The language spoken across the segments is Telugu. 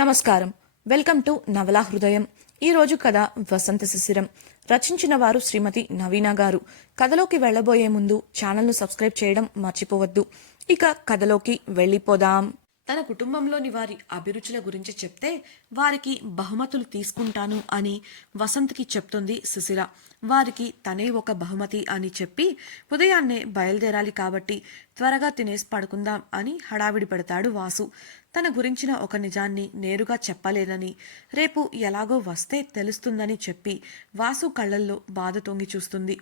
నమస్కారం. వెల్కమ్ టు నవలా హృదయం. ఈరోజు కథ వసంత శిశిరం. రచించిన వారు శ్రీమతి నవీన గారు. కథలోకి వెళ్లబోయే ముందు ఛానల్ను సబ్స్క్రైబ్ చేయడం మర్చిపోవద్దు. ఇక కథలోకి వెళ్ళిపోదాం. తన కుటుంబంలోని వారి అభిరుచుల గురించి చెప్తే వారికి బహుమతులు తీసుకుంటాను అని వసంత్కి చెప్తుంది శిశిర. వారికి తనే ఒక బహుమతి అని చెప్పి ఉదయాన్నే బయలుదేరాలి కాబట్టి త్వరగా తినేసి పడుకుందాం అని హడావిడి పెడతాడు వాసు. తన గురించిన ఒక నిజాన్ని నేరుగా చెప్పలేదని, రేపు ఎలాగో వస్తే తెలుస్తుందని చెప్పి వాసు కళ్ళల్లో బాధ తొంగి చూస్తుంది.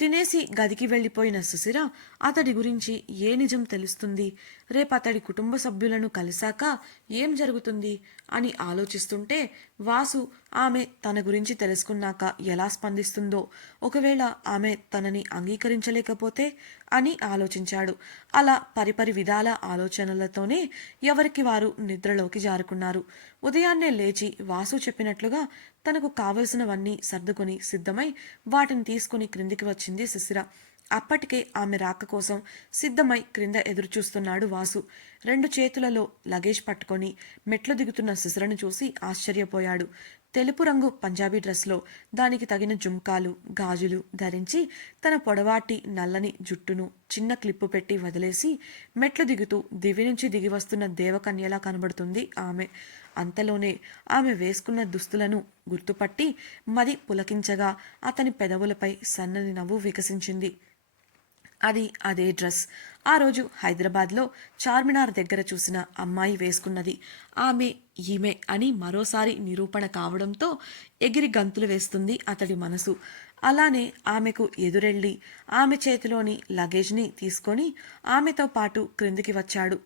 తినేసి గదికి వెళ్ళిపోయిన సుశిర అతడి గురించి ఏ నిజం తెలుస్తుంది, రేపు అతడి కుటుంబ సభ్యులను కలిశాక ఏం జరుగుతుంది అని ఆలోచిస్తుంటే వాసు ఆమె తన గురించి తెలుసుకున్నాక ఎలా స్పందిస్తుందో, ఒకవేళ ఆమె తనని అంగీకరించలేకపోతే అని ఆలోచించాడు. అలా పరిపరి విధాల ఆలోచనలతోనే ఎవరికి వారు నిద్రలోకి జారుకున్నారు. ఉదయాన్నే లేచి వాసు చెప్పినట్లుగా తనకు కావలసినవన్నీ సర్దుకుని సిద్ధమై వాటిని తీసుకుని క్రిందికి వచ్చింది శిశిర. అప్పటికే ఆమె రాక కోసం సిద్ధమై క్రింద ఎదురుచూస్తున్నాడు వాసు. 2 చేతులలో లగేజ్ పట్టుకొని మెట్లు దిగుతున్న శిశిరను చూసి ఆశ్చర్యపోయాడు. తెలుపు రంగు పంజాబీ డ్రెస్లో దానికి తగిన జుంకాలు, గాజులు ధరించి తన పొడవాటి నల్లని జుట్టును చిన్న క్లిప్పు పెట్టి వదిలేసి మెట్లు దిగుతూ దివి నుంచి దిగి వస్తున్న దేవకన్యలా కనబడుతుంది ఆమె. అంతలోనే ఆమె వేసుకున్న దుస్తులను గుర్తుపట్టి మది పులకించగా అతని పెదవులపై సన్నని నవ్వు వికసించింది. అది అదే డ్రెస్ ఆ రోజు హైదరాబాద్లో చార్మినార్ దగ్గర చూసిన అమ్మాయి వేసుకున్నది. ఈమె అని మరోసారి నిరూపణ కావడంతో ఎగిరి గంతులు వేస్తుంది అతడి మనసు. అలానే ఆమెకు ఎదురెళ్ళి ఆమె చేతిలోని లగేజ్ని తీసుకొని ఆమెతో పాటు క్రిందికి వచ్చాడు.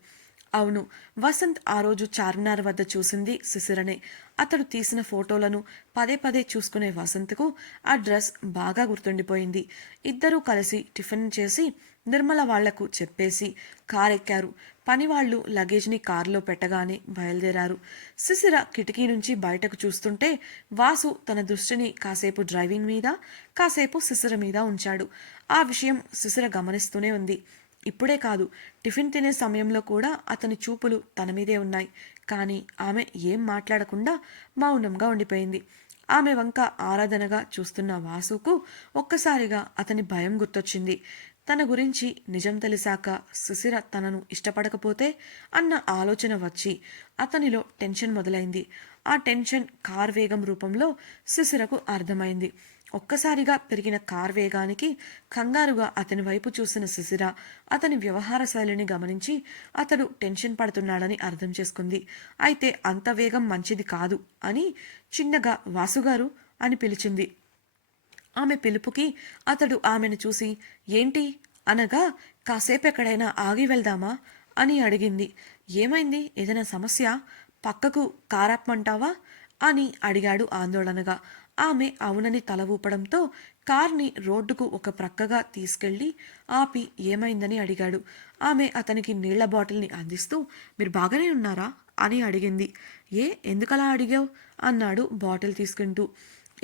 అవును, వసంత్ ఆ రోజు చార్మినార్ వద్ద చూసింది శిశిరనే. అతడు తీసిన ఫోటోలను పదే పదే చూసుకునే వసంత్కు ఆ డ్రెస్ బాగా గుర్తుండిపోయింది. ఇద్దరూ కలిసి టిఫిన్ చేసి నిర్మల వాళ్లకు చెప్పేసి కారెక్కారు. పనివాళ్లు లగేజ్ని కారులో పెట్టగానే బయలుదేరారు. శిశిర కిటికీ నుంచి బయటకు చూస్తుంటే వాసు తన దృష్టిని కాసేపు డ్రైవింగ్ మీద, కాసేపు శిశిర మీద ఉంచాడు. ఆ విషయం శిశిర గమనిస్తూనే ఉంది. ఇప్పుడే కాదు, టిఫిన్ తినే సమయంలో కూడా అతని చూపులు తన మీదే ఉన్నాయి. కానీ ఆమె ఏం మాట్లాడకుండా మౌనంగా ఉండిపోయింది. ఆమె వంక ఆరాధనగా చూస్తున్న వాసుకు ఒక్కసారిగా అతని భయం గుర్తొచ్చింది. తన గురించి నిజం తెలిసాక సుశిర తనను ఇష్టపడకపోతే అన్న ఆలోచన వచ్చి అతనిలో టెన్షన్ మొదలైంది. ఆ టెన్షన్ కార్ వేగం రూపంలో సుశిరకు అర్థమైంది. ఒక్కసారిగా పెరిగిన కార్ వేగానికి కంగారుగా అతని వైపు చూసిన శిశిర అతని వ్యవహార శైలిని గమనించి అతడు టెన్షన్ పడుతున్నాడని అర్థం చేసుకుంది. అయితే అంత వేగం మంచిది కాదు అని చిన్నగా వాసుగారు అని పిలిచింది. ఆమె పిలుపుకి అతడు ఆమెను చూసి ఏంటి అనగా కాసేపు ఎక్కడైనా ఆగి వెళ్దామా అని అడిగింది. ఏమైంది, ఏదైనా సమస్య, పక్కకు కారాపమంటావా అని అడిగాడు ఆందోళనగా. ఆమె అవునని తల ఊపడంతో కార్ని రోడ్డుకు ఒక ప్రక్కగా తీసుకెళ్లి ఆపి ఏమైందని అడిగాడు. ఆమె అతనికి నీళ్ల బాటిల్ని అందిస్తూ మీరు బాగానే ఉన్నారా అని అడిగింది. ఎందుకలా అడిగావు అన్నాడు బాటిల్ తీసుకుంటూ.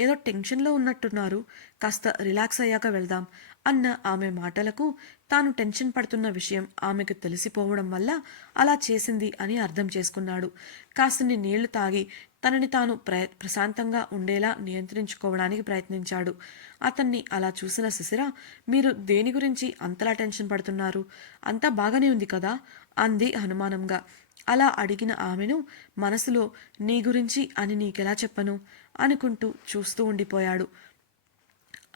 ఏదో టెన్షన్లో ఉన్నట్టున్నారు, కాస్త రిలాక్స్ అయ్యాక వెళ్దాం అన్న ఆమె మాటలకు తాను టెన్షన్ పడుతున్న విషయం ఆమెకు తెలిసిపోవడం వల్ల అలా చేసింది అని అర్థం చేసుకున్నాడు. కాసిన్ని నీళ్లు తాగి తనని తాను ప్రశాంతంగా ఉండేలా నియంత్రించుకోవడానికి ప్రయత్నించాడు. అతన్ని అలా చూసిన శిశిర మీరు దేని గురించి అంతలా టెన్షన్ పడుతున్నారు, అంతా బాగానే ఉంది కదా అంది అనుమానంగా. అలా అడిగిన ఆమెను మనసులో నీ గురించి అని నీకెలా చెప్పను అనుకుంటూ చూస్తూ ఉండిపోయాడు.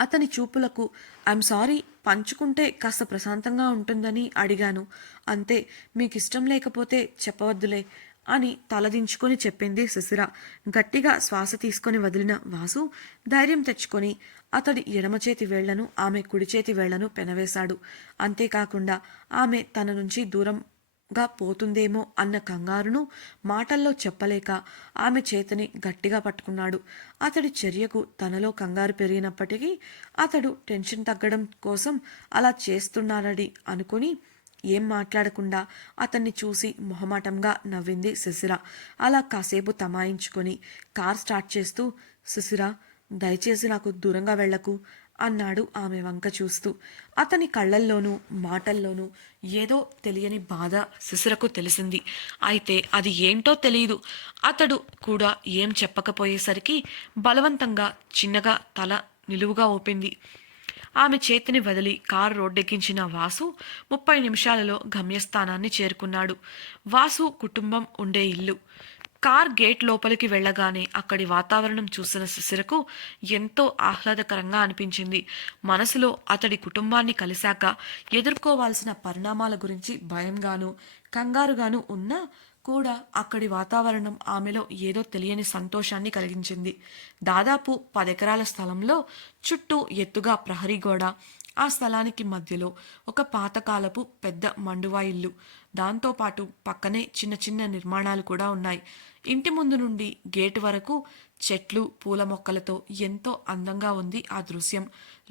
అతని చూపులకు ఐఎమ్ సారీ, పంచుకుంటే కాస్త ప్రశాంతంగా ఉంటుందని అడిగాను అంతే, మీకిష్టం లేకపోతే చెప్పవద్దులే అని తలదించుకొని చెప్పింది శిశిర. గట్టిగా శ్వాస తీసుకొని వదిలిన వాసు ధైర్యం తెచ్చుకొని అతడి ఎడమ చేతి వేళ్లను ఆమె కుడి చేతి వేళ్లను పెనవేశాడు. అంతేకాకుండా ఆమె తన నుంచి దూరంగా పోతుందేమో అన్న కంగారును మాటల్లో చెప్పలేక ఆమె చేతిని గట్టిగా పట్టుకున్నాడు. అతడి చర్యకు తనలో కంగారు పెరిగినప్పటికీ అతడు టెన్షన్ తగ్గడం కోసం అలా చేస్తున్నాడని అనుకుని ఏం మాట్లాడకుండా అతన్ని చూసి మొహమాటంగా నవ్వింది శిశిర. అలా కాసేపు తమాయించుకొని కార్ స్టార్ట్ చేస్తూ శిశిర దయచేసి నాకు దూరంగా వెళ్లకు అన్నాడు ఆమె వంక చూస్తూ. అతని కళ్ళల్లోనూ మాటల్లోనూ ఏదో తెలియని బాధ శిశిరకు తెలిసింది. అయితే అది ఏంటో తెలియదు. అతడు కూడా ఏం చెప్పకపోయేసరికి బలవంతంగా చిన్నగా తల నిలువుగా ఊపింది. ఆమె చేతిని వదిలి కారు రోడ్డెక్కించిన వాసు 30 నిమిషాలలో గమ్యస్థానాన్ని చేరుకున్నాడు. వాసు కుటుంబం ఉండే ఇల్లు. కార్ గేట్ లోపలికి వెళ్ళగానే అక్కడి వాతావరణం చూసిన శిశిరకు ఎంతో ఆహ్లాదకరంగా అనిపించింది. మనసులో అతడి కుటుంబాన్ని కలిశాక ఎదుర్కోవాల్సిన పరిణామాల గురించి భయంగాను కంగారుగాను ఉన్నా కూడా అక్కడి వాతావరణం ఆమెలో ఏదో తెలియని సంతోషాన్ని కలిగించింది. దాదాపు 10 ఎకరాల స్థలంలో చుట్టూ ఎత్తుగా ప్రహరీ గోడ, ఆ స్థలానికి మధ్యలో ఒక పాతకాలపు పెద్ద మండువా ఇల్లు. దాంతోపాటు పక్కనే చిన్న చిన్న నిర్మాణాలు కూడా ఉన్నాయి. ఇంటి ముందు నుండి గేటు వరకు చెట్లు పూల మొక్కలతో ఎంతో అందంగా ఉంది ఆ దృశ్యం.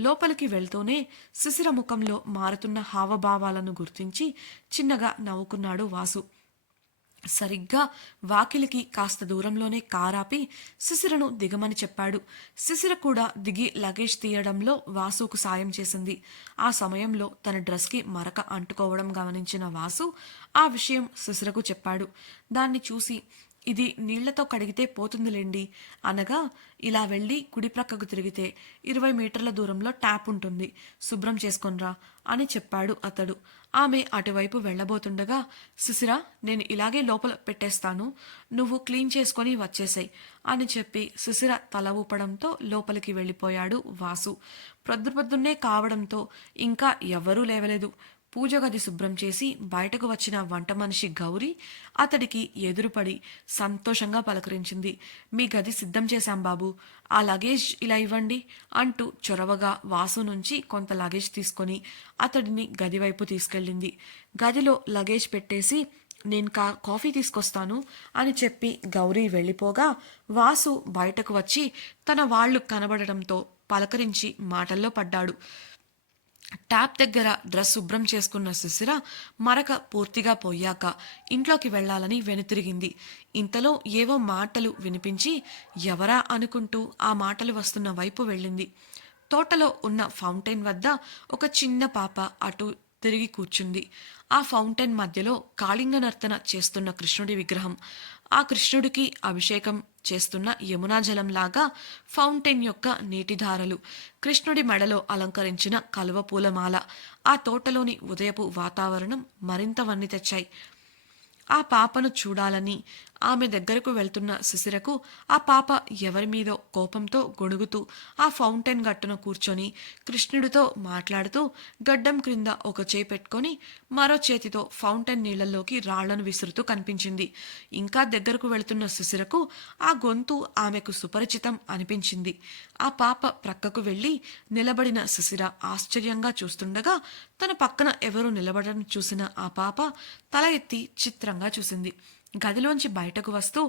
లోపలికి వెళ్తూనే శిశిర ముఖంలో మారుతున్న హావభావాలను గుర్తించి చిన్నగా నవ్వుకున్నాడు వాసు. సరిగ్గా వాకిలికి కాస్త దూరంలోనే కారాపి శిశిరను దిగమని చెప్పాడు. శిశిర కూడా దిగి లగేజ్ తీయడంలో వాసుకు సాయం చేసింది. ఆ సమయంలో తన డ్రెస్కి మరక అంటుకోవడం గమనించిన వాసు ఆ విషయం శిశిరకు చెప్పాడు. దాన్ని చూసి ఇది నీళ్లతో కడిగితే పోతుందిలేండి అనగా, ఇలా వెళ్ళి కుడి ప్రక్కకు తిరిగితే 20 మీటర్ల దూరంలో ట్యాప్ ఉంటుంది, శుభ్రం చేసుకొనిరా అని చెప్పాడు అతడు. ఆమె అటువైపు వెళ్ళబోతుండగా, శిశిర నేను ఇలాగే లోపల పెట్టేస్తాను, నువ్వు క్లీన్ చేసుకొని వచ్చేసాయి అని చెప్పి శిశిర తల ఊపడంతో లోపలికి వెళ్ళిపోయాడు వాసు. పొద్దున్నే కావడంతో ఇంకా ఎవ్వరూ లేవలేదు. పూజ గది శుభ్రం చేసి బయటకు వచ్చిన వంట మనిషి గౌరీ అతడికి ఎదురుపడి సంతోషంగా పలకరించింది. మీ గది సిద్ధం చేశాం బాబు, ఆ లగేజ్ ఇలా ఇవ్వండి అంటూ చొరవగా వాసు నుంచి కొంత లగేజ్ తీసుకొని అతడిని గది వైపు తీసుకెళ్ళింది. గదిలో లగేజ్ పెట్టేసి నేను కాఫీ తీసుకొస్తాను అని చెప్పి గౌరీ వెళ్ళిపోగా వాసు బయటకు వచ్చి తన వాళ్ళు కనబడటంతో పలకరించి మాటల్లో పడ్డాడు. ట్యాప్ దగ్గర డ్రెస్ శుభ్రం చేసుకున్న శిశిర మరక పూర్తిగా పోయాక ఇంట్లోకి వెళ్లాలని వెనుతిరిగింది. ఇంతలో ఏవో మాటలు వినిపించి ఎవరా అనుకుంటూ ఆ మాటలు వస్తున్న వైపు వెళ్ళింది. తోటలో ఉన్న ఫౌంటైన్ వద్ద ఒక చిన్న పాప అటు తిరిగి కూర్చుంది. ఆ ఫౌంటైన్ మధ్యలో కాళింగ నర్తన చేస్తున్న కృష్ణుడి విగ్రహం. ఆ కృష్ణుడికి అభిషేకం చేస్తున్న యమునా జలంలాగా ఫౌంటైన్ యొక్క నీటిధారలు, కృష్ణుడి మెడలో అలంకరించిన కలువ పూలమాల, ఆ తోటలోని ఉదయపు వాతావరణం మరింత వన్ని తెచ్చాయి. ఆ పాపను చూడాలని ఆమె దగ్గరకు వెళ్తున్న శిశిరకు ఆ పాప ఎవరి మీదో కోపంతో గొణుగుతూ ఆ ఫౌంటైన్ గట్టున కూర్చొని కృష్ణుడితో మాట్లాడుతూ గడ్డం క్రింద ఒక చేయి పెట్టుకొని మరో చేతితో ఫౌంటైన్ నీళ్లలోకి రాళ్లను విసురుతూ కనిపించింది. ఇంకా దగ్గరకు వెళుతున్న శిశిరకు ఆ గొంతు ఆమెకు సుపరిచితం అనిపించింది. ఆ పాప ప్రక్కకు వెళ్ళి నిలబడిన శిశిర ఆశ్చర్యంగా చూస్తుండగా తన పక్కన ఎవరూ నిలబడడం చూసిన ఆ పాప తల ఎత్తి చిత్రంగా చూసింది. గదిలోంచి బయటకు వస్తూ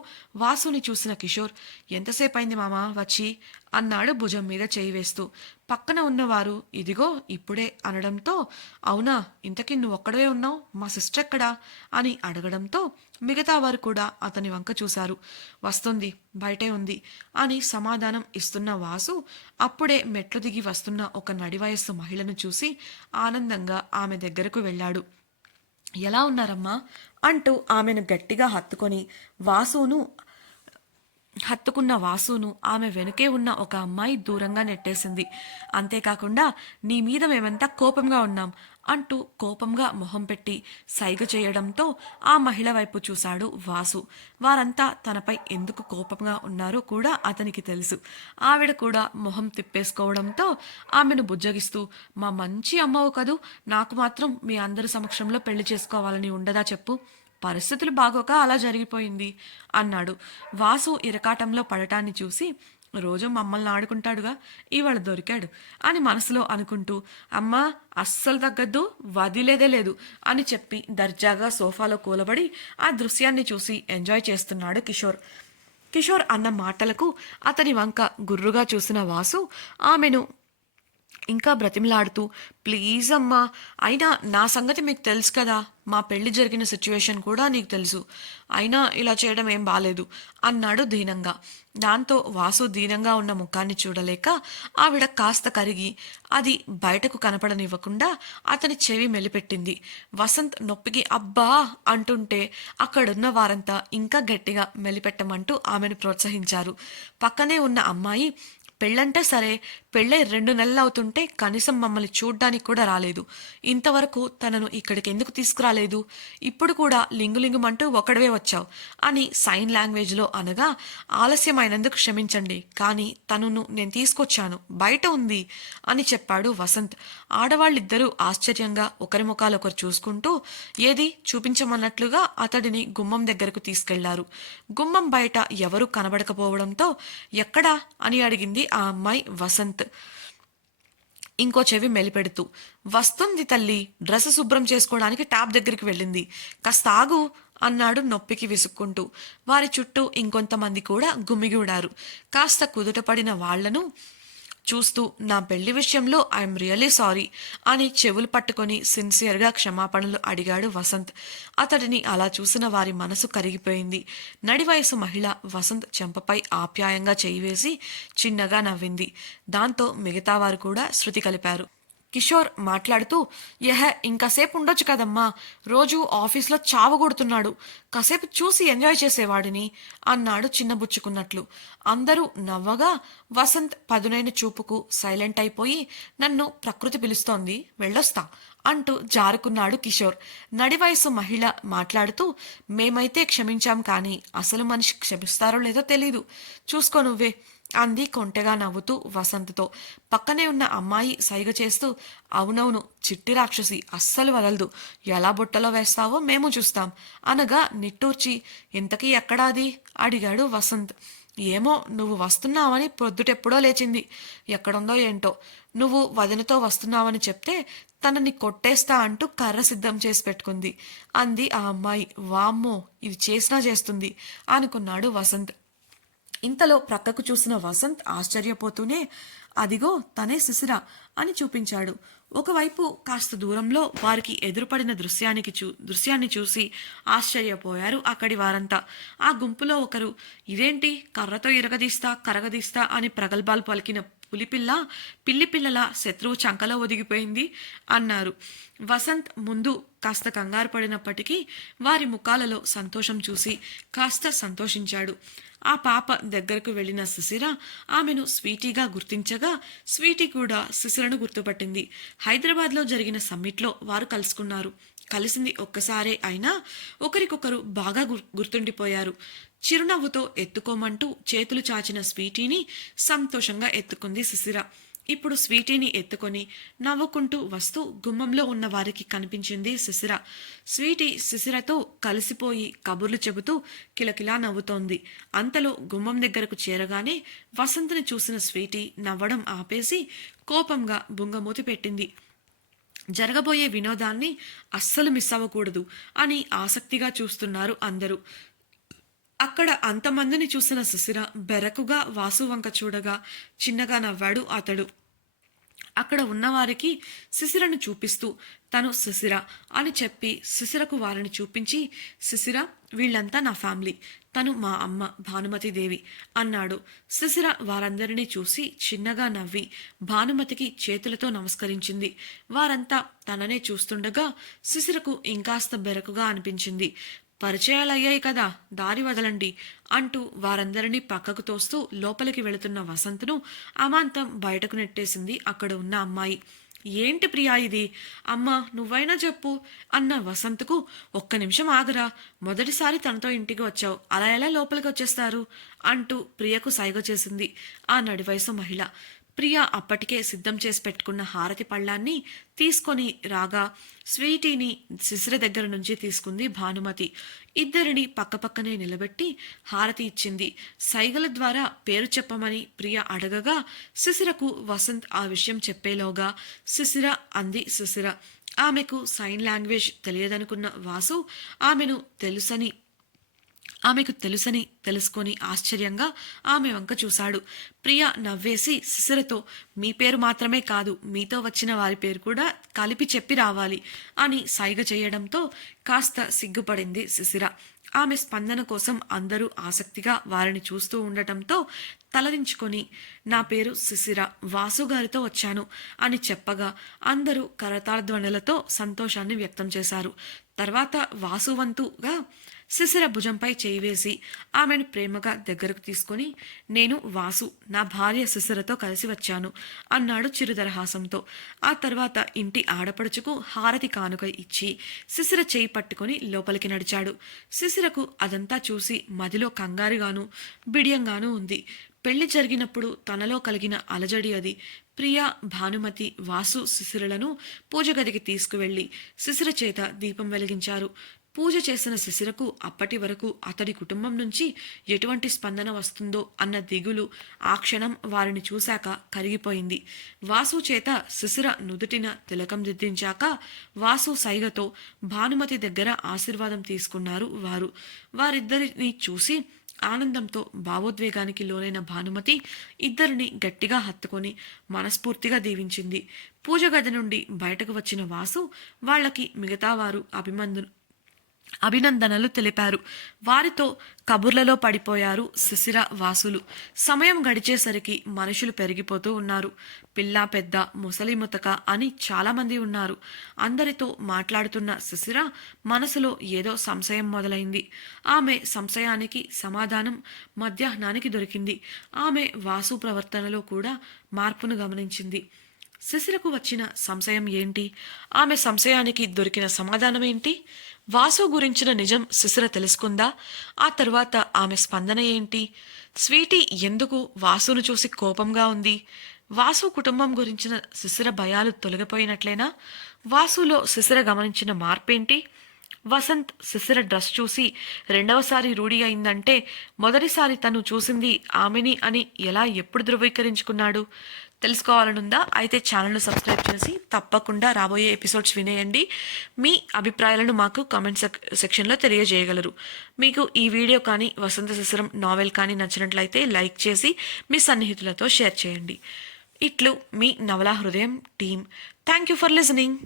వాసుని చూసిన కిషోర్, ఎంతసేపైంది మామా వచ్చి అన్నాడు భుజం మీద చేయి వేస్తూ. పక్కన ఉన్నవారు ఇదిగో ఇప్పుడే అనడంతో, అవునా, ఇంతకీ నువ్వొక్కడే ఉన్నావు, మా సిస్టర్ ఎక్కడా అని అడగడంతో మిగతా వారు కూడా అతని వంక చూశారు. వస్తుంది, బయటే ఉంది అని సమాధానం ఇస్తున్న వాసు అప్పుడే మెట్లు దిగి వస్తున్న ఒక నడివయస్సు మహిళను చూసి ఆనందంగా ఆమె దగ్గరకు వెళ్ళాడు. ఎలా ఉన్నారమ్మా అంటూ ఆమెను గట్టిగా హత్తుకున్న వాసును ఆమె వెనుకే ఉన్న ఒక అమ్మాయి దూరంగా నెట్టేసింది. అంతేకాకుండా నీ మీద మేమంతా కోపంగా ఉన్నాం అంటూ కోపంగా మొహం పెట్టి సైగ చేయడంతో ఆ మహిళ వైపు చూశాడు వాసు. వారంతా తనపై ఎందుకు కోపంగా ఉన్నారో కూడా అతనికి తెలుసు. ఆవిడ కూడా మొహం తిప్పేసుకోవడంతో ఆమెను బుజ్జగిస్తూ, మా మంచి అమ్మవు కదూ, నాకు మాత్రం మీ అందరి సమక్షంలో పెళ్లి చేసుకోవాలని ఉండదా చెప్పు, పరిస్థితులు బాగోక అలా జరిగిపోయింది అన్నాడు. వాసు ఇరకాటంలో పడటాన్ని చూసి, రోజు మమ్మల్ని ఆడుకుంటాడుగా, ఇవాళ దొరికాడు అని మనసులో అనుకుంటూ, అమ్మా అస్సలు తగ్గద్దు, వదిలేదే లేదు అని చెప్పి దర్జాగా సోఫాలో కూలబడి ఆ దృశ్యాన్ని చూసి ఎంజాయ్ చేస్తున్నాడు కిషోర్. కిషోర్ అన్న మాటలకు అతని వంక గుర్రుగా చూసిన వాసు ఆమెను ఇంకా బ్రతిమలాడుతూ, ప్లీజ్ అమ్మా, అయినా నా సంగతి మీకు తెలుసు కదా, మా పెళ్లి జరిగిన సిచ్యువేషన్ కూడా నీకు తెలుసు, అయినా ఇలా చేయడం ఏం బాలేదు అన్నాడు దీనంగా. దాంతో వాసు దీనంగా ఉన్న ముఖాన్ని చూడలేక ఆవిడ కాస్త కరిగి అది బయటకు కనపడనివ్వకుండా అతని చెవి మెలిపెట్టింది. వసంత్ నొప్పికి అబ్బా అంటుంటే అక్కడున్న వారంతా ఇంకా గట్టిగా మెలిపెట్టమంటూ ఆమెను ప్రోత్సహించారు. పక్కనే ఉన్న అమ్మాయి, పెళ్ళంటే సరే, పెళ్ళై 2 నెలలు అవుతుంటే కనీసం మమ్మల్ని చూడ్డానికి కూడా రాలేదు, ఇంతవరకు తనను ఇక్కడికి ఎందుకు తీసుకురాలేదు, ఇప్పుడు కూడా లింగులింగుమంటూ ఒకడవే వచ్చావు అని సైన్ లాంగ్వేజ్లో అనగా, ఆలస్యమైనందుకు క్షమించండి, కానీ తనను నేను తీసుకొచ్చాను, బయట ఉంది అని చెప్పాడు వసంత్. ఆడవాళ్ళిద్దరూ ఆశ్చర్యంగా ఒకరి ముఖాలు ఒకరు చూసుకుంటూ ఏది చూపించమన్నట్లుగా అతడిని గుమ్మం దగ్గరకు తీసుకెళ్లారు. గుమ్మం బయట ఎవరూ కనబడకపోవడంతో ఎక్కడా అని అడిగింది ఆ అమ్మాయి వసంత్ ఇంకో చెవి మెలిపెడుతూ. వస్తుంది తల్లి, డ్రెస్ శుభ్రం చేసుకోవడానికి ట్యాప్ దగ్గరికి వెళ్ళింది, కాస్త ఆగు అన్నాడు నొప్పికి విసుక్కుంటూ. వారి చుట్టూ ఇంకొంతమంది కూడా గుమిగూడారు. కాస్త కుదుటపడిన వాళ్లను చూస్తూ, నా పెళ్లి విషయంలో ఐఎమ్ రియలీ సారీ అని చెవులు పట్టుకొని సిన్సియర్గా క్షమాపణలు అడిగాడు వసంత్. అతడిని అలా చూసిన వారి మనసు కరిగిపోయింది. నడివయసు మహిళ వసంత్ చెంపపై ఆప్యాయంగా చేయి వేసి చిన్నగా నవ్వింది. దాంతో మిగతా వారు కూడా శృతి కలిపారు. కిషోర్ మాట్లాడుతూ, ఇంకాసేపు ఉండొచ్చు కదమ్మా, రోజు ఆఫీస్లో చావు కొడుతున్నాడు, కాసేపు చూసి ఎంజాయ్ చేసేవాడిని అన్నాడు చిన్నబుచ్చుకున్నట్లు. అందరూ నవ్వగా వసంత్ పదునైన చూపుకు సైలెంట్ అయిపోయి, నన్ను ప్రకృతి పిలుస్తోంది, వెళ్ళొస్తా అంటూ జారుకున్నాడు కిషోర్. నడివయసు మహిళ మాట్లాడుతూ, మేమైతే క్షమించాం, కానీ అసలు మనిషి క్షమిస్తారో లేదో తెలీదు, చూసుకో నువ్వే అంది కొంటెగా నవ్వుతూ వసంత్తో. పక్కనే ఉన్న అమ్మాయి సైగ చేస్తూ, అవునవును, చిట్టి రాక్షసి అస్సలు వదలదు, ఎలా బుట్టలో వేస్తావో మేము చూస్తాం అనగా నిట్టూర్చి, ఇంతకీ ఎక్కడాది అడిగాడు వసంత్. ఏమో, నువ్వు వస్తున్నావని ప్రొద్దుటెప్పుడో లేచింది, ఎక్కడుందో ఏంటో, నువ్వు వదినతో వస్తున్నావని చెప్తే తనని కొట్టేస్తా అంటూ కర్ర సిద్ధం చేసి పెట్టుకుంది అంది ఆ అమ్మాయి. వామ్మో, ఇది చేసినా చేస్తుంది అనుకున్నాడు వసంత్. ఇంతలో ప్రక్కకు చూసిన వసంత్ ఆశ్చర్యపోతూనే, అదిగో తనే శిశిర అని చూపించాడు. ఒకవైపు కాస్త దూరంలో వారికి ఎదురుపడిన దృశ్యాన్ని చూసి ఆశ్చర్యపోయారు అక్కడి వారంతా. ఆ గుంపులో ఒకరు, ఇదేంటి కర్రతో కరగదీస్తా అని ప్రగల్భాలు పలికిన పిల్లి పిల్లల శత్రువు చంకలో ఒదిగిపోయింది అన్నారు. వసంత్ ముందు కాస్త కంగారు పడినప్పటికీ వారి ముఖాలలో సంతోషం చూసి కాస్త సంతోషించాడు. ఆ పాప దగ్గరకు వెళ్లిన శిశిర ఆమెను స్వీటీగా గుర్తించగా, స్వీటీ కూడా శిశిరను గుర్తుపట్టింది. హైదరాబాద్లో జరిగిన సమ్మిట్లో వారు కలుసుకున్నారు. కలిసింది ఒక్కసారే అయినా ఒకరికొకరు బాగా గుర్తుండిపోయారు. చిరునవ్వుతో ఎత్తుకోమంటూ చేతులు చాచిన స్వీటీని సంతోషంగా ఎత్తుకుంది శిశిర. ఇప్పుడు స్వీటీని ఎత్తుకొని నవ్వుకుంటూ వస్తూ గుమ్మంలో ఉన్న వారికి కనిపించింది శిశిర. స్వీటీ శిశిరతో కలిసిపోయి కబుర్లు చెబుతూ కిలకిలా నవ్వుతోంది. అంతలో గుమ్మం దగ్గరకు చేరగానే వసంత్ని చూసిన స్వీటీ నవ్వడం ఆపేసి కోపంగా బుంగమూతి పెట్టింది. జరగబోయే వినోదాన్ని అస్సలు మిస్ అవ్వకూడదు అని ఆసక్తిగా చూస్తున్నారు అందరూ. అక్కడ అంతమందిని చూసిన శిశిర బెరకుగా వాసు వంక చూడగా చిన్నగా నవ్వాడు అతడు. అక్కడ ఉన్నవారికి శిశిరను చూపిస్తూ తను శిశిర అని చెప్పి శిశిరకు వారిని చూపించి, శిశిర, వీళ్ళంతా నా ఫ్యామిలీ, తను మా అమ్మ భానుమతిదేవి అన్నాడు. శిశిర వారందరినీ చూసి చిన్నగా నవ్వి భానుమతికి చేతులతో నమస్కరించింది. వారంతా తననే చూస్తుండగా శిశిరకు ఇంకాస్త బెరకుగా అనిపించింది. పరిచయాలయ్యాయి కదా, దారి వదలండి అంటూ వారందరినీ పక్కకు తోస్తూ లోపలికి వెళుతున్న వసంత్ను అమాంతం బయటకు నెట్టేసింది అక్కడ ఉన్న అమ్మాయి. ఏంటి ప్రియా ఇది, అమ్మా నువ్వైనా చెప్పు అన్న వసంత్కు, ఒక్క నిమిషం ఆగరా, మొదటిసారి తనతో ఇంటికి వచ్చావు, అలా ఎలా లోపలికి వచ్చేస్తారు అంటూ ప్రియకు సైగ చేసింది ఆ నడివయసు మహిళ. ప్రియ అప్పటికే సిద్ధం చేసి పెట్టుకున్న హారతి పళ్ళాన్ని తీసుకొని రాగా స్వీటీని శిశిర దగ్గర నుంచి తీసుకుంది భానుమతి. ఇద్దరిని పక్కపక్కనే నిలబెట్టి హారతి ఇచ్చింది. సైగల ద్వారా పేరు చెప్పమని ప్రియ అడగగా శిశిరకు వసంత్ ఆ విషయం చెప్పేలోగా శిశిర అంది శిశిర. ఆమెకు సైన్ లాంగ్వేజ్ తెలియదనుకున్న వాసు ఆమెను తెలుసని ఆమెకు తెలుసని తెలుసుకొని ఆశ్చర్యంగా ఆమె వంక చూశాడు. ప్రియ నవ్వేసి శిశిరతో, మీ పేరు మాత్రమే కాదు, మీతో వచ్చిన వారి పేరు కూడా కలిపి చెప్పి రావాలి అని సైగ చేయడంతో కాస్త సిగ్గుపడింది శిశిర. ఆమె స్పందన కోసం అందరూ ఆసక్తిగా వారిని చూస్తూ ఉండటంతో తలదించుకొని, నా పేరు శిశిర, వాసుగారితో వచ్చాను అని చెప్పగా అందరూ కరతాళధ్వనులతో సంతోషాన్ని వ్యక్తం చేశారు. తర్వాత వాసువంతుగా శిశిర భుజంపై చేయి వేసి ఆమెను ప్రేమగా దగ్గరకు తీసుకొని, నేను వాసు, నా భార్య శిశిరతో కలిసి వచ్చాను అన్నాడు చిరుదరహాసంతో. ఆ తర్వాత ఇంటి ఆడపడుచుకు హారతి కానుక ఇచ్చి శిశిర చేయి పట్టుకొని లోపలికి నడిచాడు. శిశిరకు అదంతా చూసి మదిలో కంగారుగాను బిడియంగానూ ఉంది. పెళ్లి జరిగినప్పుడు తనలో కలిగిన అలజడి అది. ప్రియా, భానుమతి, వాసు శిశిరలను పూజ గదికి తీసుకువెళ్లి శిశిర చేత దీపం వెలిగించారు. పూజ చేసిన శిశిరకు అప్పటి వరకు అతడి కుటుంబం నుంచి ఎటువంటి స్పందన వస్తుందో అన్న దిగులు ఆ క్షణం వారిని చూశాక కరిగిపోయింది. వాసు చేత శిశిర నుదుటిన తిలకం దిద్దించాక వాసు సైగతో భానుమతి దగ్గర ఆశీర్వాదం తీసుకున్నారు వారు. వారిద్దరిని చూసి ఆనందంతో భావోద్వేగానికి లోనైన భానుమతి ఇద్దరిని గట్టిగా హత్తుకొని మనస్ఫూర్తిగా దీవించింది. పూజ గది నుండి బయటకు వచ్చిన వాసు వాళ్లకి మిగతా వారు అభినందనలు తెలిపారు. వారితో కబుర్లలో పడిపోయారు శిశిర, వాసులు. సమయం గడిచేసరికి మనుషులు పెరిగిపోతూ ఉన్నారు. పిల్ల పెద్ద, ముసలి ముతక అని చాలామంది ఉన్నారు. అందరితో మాట్లాడుతున్న శిశిర మనసులో ఏదో సంశయం మొదలైంది. ఆమె సంశయానికి సమాధానం మధ్యాహ్నానికి దొరికింది. ఆమె వాసు ప్రవర్తనలో కూడా మార్పును గమనించింది. శిశిరకు వచ్చిన సంశయం ఏంటి? ఆమె సంశయానికి దొరికిన సమాధానం ఏంటి? వాసు గురించిన నిజం శిశిర తెలుసుకుందా? ఆ తర్వాత ఆమె స్పందన ఏంటి? స్వీటీ ఎందుకు వాసును చూసి కోపంగా ఉంది? వాసు కుటుంబం గురించిన శిశిర భయాలు తొలగిపోయినట్లేనా? వాసులో శిశిర గమనించిన మార్పేంటి? వసంత్ శిశిర డ్రెస్ చూసి రెండవసారి రూఢి అయిందంటే మొదటిసారి తను చూసింది ఆమెని అని ఎలా ఎప్పుడు ధృవీకరించుకున్నాడు? తెలుసుకోవాలనుందా? అయితే ఛానల్ను సబ్స్క్రైబ్ చేసి తప్పకుండా రాబోయే ఎపిసోడ్స్ వినేయండి. మీ అభిప్రాయాలను మాకు కామెంట్ సెక్షన్లో తెలియజేయగలరు. మీకు ఈ వీడియో కానీ వసంత శిశిరం నావెల్ కానీ నచ్చినట్లయితే లైక్ చేసి మీ సన్నిహితులతో షేర్ చేయండి. ఇట్లు మీ నవలా హృదయం team. Thank you for listening.